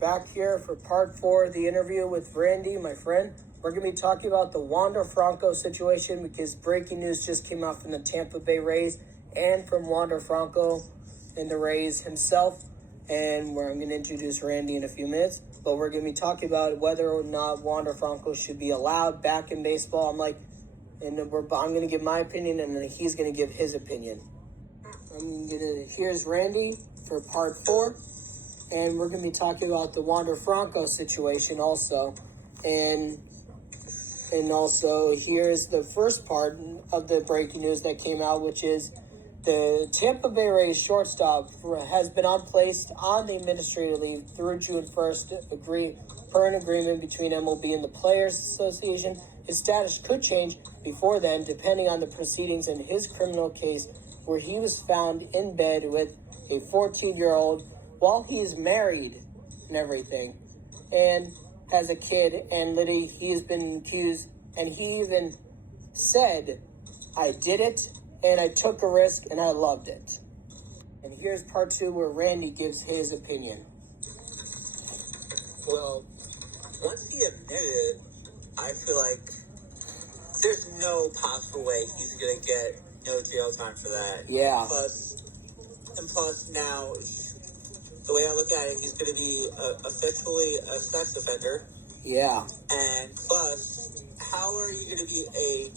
back here for part 4 of the interview with Randy, my friend. We're going to be talking about the Wander Franco situation because breaking news just came out from the Tampa Bay Rays and from Wander Franco and the Rays himself. And I'm going to introduce Randy in a few minutes. But we're going to be talking about whether or not Wander Franco should be allowed back in baseball. I'm going to give my opinion, and then he's going to give his opinion. Here's Randy for part 4. And we're going to be talking about the Wander Franco situation also. And also, here's the first part of the breaking news that came out, which is the Tampa Bay Rays shortstop has been placed on the administrative leave through June 1st, per an agreement between MLB and the Players Association. His status could change before then, depending on the proceedings in his criminal case, where he was found in bed with a 14-year-old while he is married and everything, and has a kid, and literally he has been accused, and he even said, "I did it, and I took a risk, and I loved it." And here's part 2 where Randy gives his opinion. Well, once he admitted, I feel like there's no possible way he's going to get no jail time for that. Yeah. Plus now, the way I look at it, he's going to be officially a sex offender. Yeah. And plus, how are you going to be a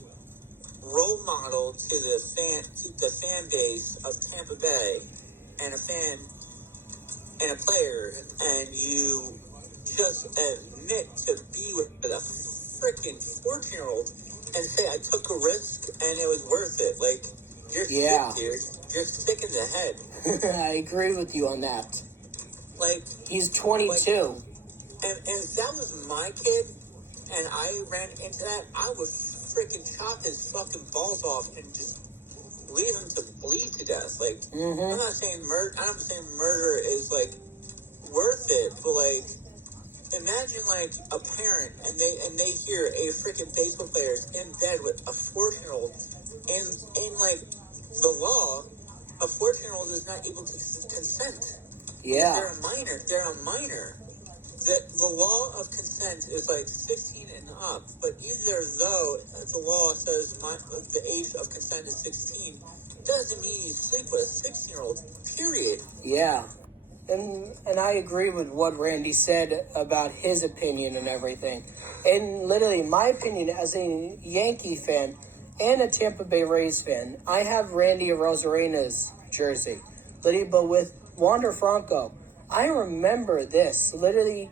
role model to the fan base of Tampa Bay and a fan and a player, and you just admit to be with a freaking 14-year-old and say, "I took a risk and it was worth it"? Like, you're sick, dude. You're sick in the head. I agree with you on that. Like, he's 22. Like, and if that was my kid and I ran into that, I would freaking chop his fucking balls off and just leave him to bleed to death. Like, I'm not saying murder is like worth it, but like, imagine like a parent and they hear a freaking baseball player is in bed with a 14-year-old, and like the law, a 14-year-old is not able to consent. Yeah. They're a minor. The law of consent is like 16 and up, but either though the law says the age of consent is 16, doesn't mean you sleep with a 16-year-old, period. Yeah. And I agree with what Randy said about his opinion and everything. And literally, my opinion as a Yankee fan and a Tampa Bay Rays fan, I have Randy Arozarena's jersey. Literally, but with Wander Franco, I remember this. Literally,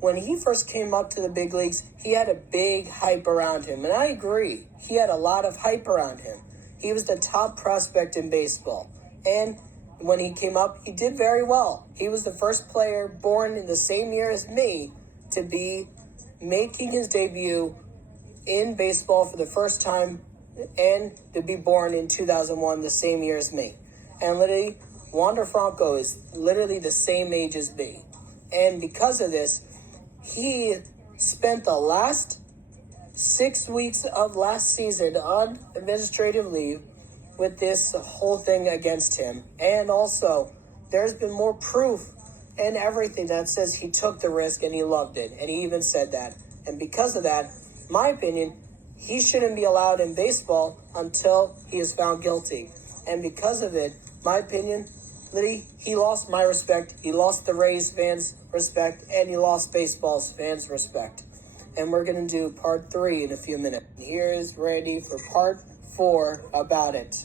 when he first came up to the big leagues, he had a big hype around him. And I agree. He had a lot of hype around him. He was the top prospect in baseball. And when he came up, he did very well. He was the first player born in the same year as me to be making his debut in baseball for the first time and to be born in 2001, the same year as me. And literally, Wander Franco is literally the same age as me. And because of this, he spent the last 6 weeks of last season on administrative leave with this whole thing against him. And also, there's been more proof and everything that says he took the risk and he loved it. And he even said that. And because of that, my opinion, he shouldn't be allowed in baseball until he is found guilty. And because of it, my opinion, he lost my respect, he lost the Rays fans' respect, and he lost baseball's fans' respect. And we're going to do part 3 in a few minutes. Here's Randy for part 4 about it.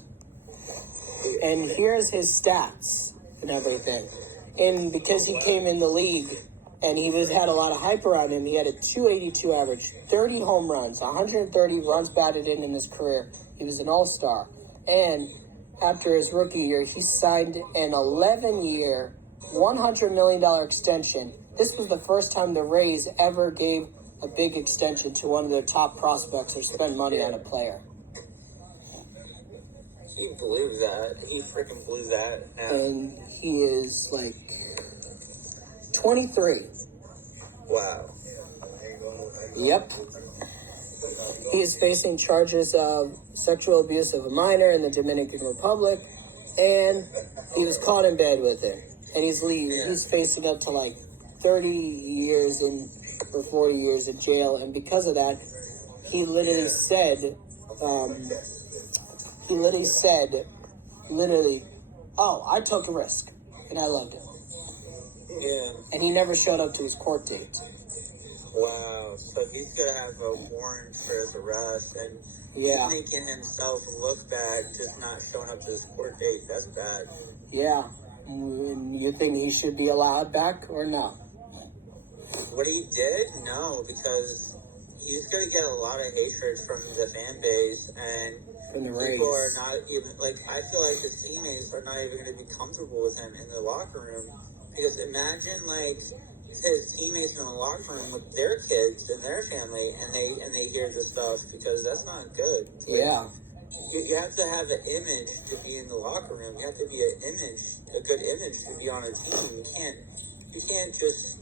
And here's his stats and everything. And because he came in the league and he had a lot of hype around him, he had a 282 average, 30 home runs, 130 runs batted in his career. He was an all-star. And after his rookie year, he signed an 11-year, $100 million extension. This was the first time the Rays ever gave a big extension to one of their top prospects or spent money on a player. He believes that. He freaking believes that. Yeah. And he is, 23. Wow. Yep. He is facing charges of sexual abuse of a minor in the Dominican Republic, and he was caught in bed with her. And he's facing up to 30 years in or 40 years in jail, and because of that, he literally said, oh, I took a risk, and I loved it. Yeah. And he never showed up to his court date. Wow. So he's going to have a warrant for his arrest, and he's making himself look bad just not showing up to his court date. That's bad. Yeah. You think he should be allowed back or no? What he did? No, because he's going to get a lot of hatred from the fan base, and from the people are not even, like, I feel like his teammates are not even going to be comfortable with him in the locker room. Because imagine, like, his teammates in the locker room with their kids and their family, and they hear this stuff, because that's not good. Like, you have to have an image to be in the locker room. You have to be a good image to be on a team. You can't just.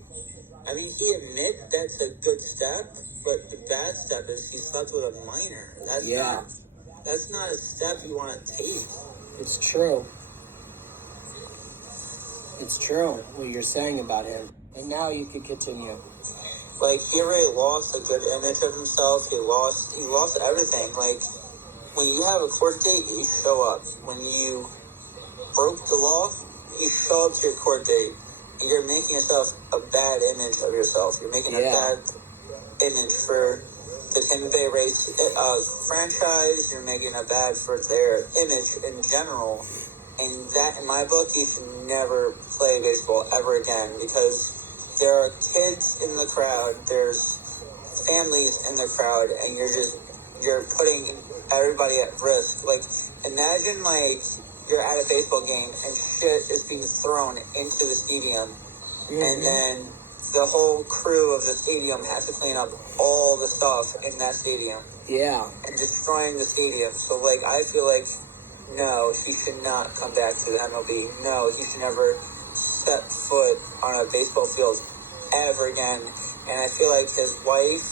I mean, he admit that's a good step, but the bad step is he slept with a minor. That's not a step you want to take. It's true. It's true what you're saying about him. And now you can continue. Like, he already lost a good image of himself. He lost everything. Like, when you have a court date, you show up. When you broke the law, you show up to your court date. You're making yourself a bad image of yourself. You're making a bad image for the Tampa Bay Rays franchise. You're making a bad for their image in general. And that, in my book, you should never play baseball ever again, because there are kids in the crowd, there's families in the crowd, and you're putting everybody at risk. Like, imagine, like, you're at a baseball game and shit is being thrown into the stadium, and then the whole crew of the stadium has to clean up all the stuff in that stadium. Yeah. And destroying the stadium. So, like, I feel like, no, he should not come back to the MLB. No, he should never set foot on a baseball field ever again. And I feel like his wife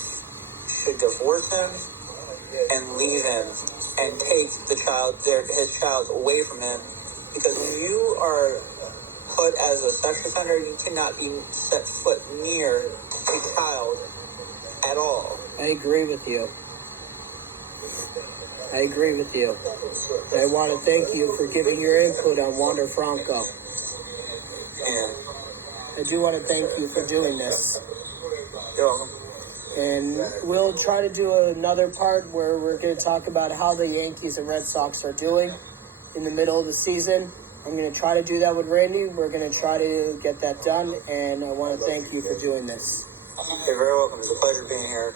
should divorce him and leave him and take his child away from him, because when you are put as a sex offender, you cannot be set foot near a child at all. I agree with you. I want to thank you for giving your input on Wander Franco. Yeah. I do want to thank you for doing this. You're welcome. And we'll try to do another part where we're going to talk about how the Yankees and Red Sox are doing in the middle of the season. I'm going to try to do that with Randy. We're going to try to get that done, and I want to thank you for doing this. You're very welcome. It's a pleasure being here.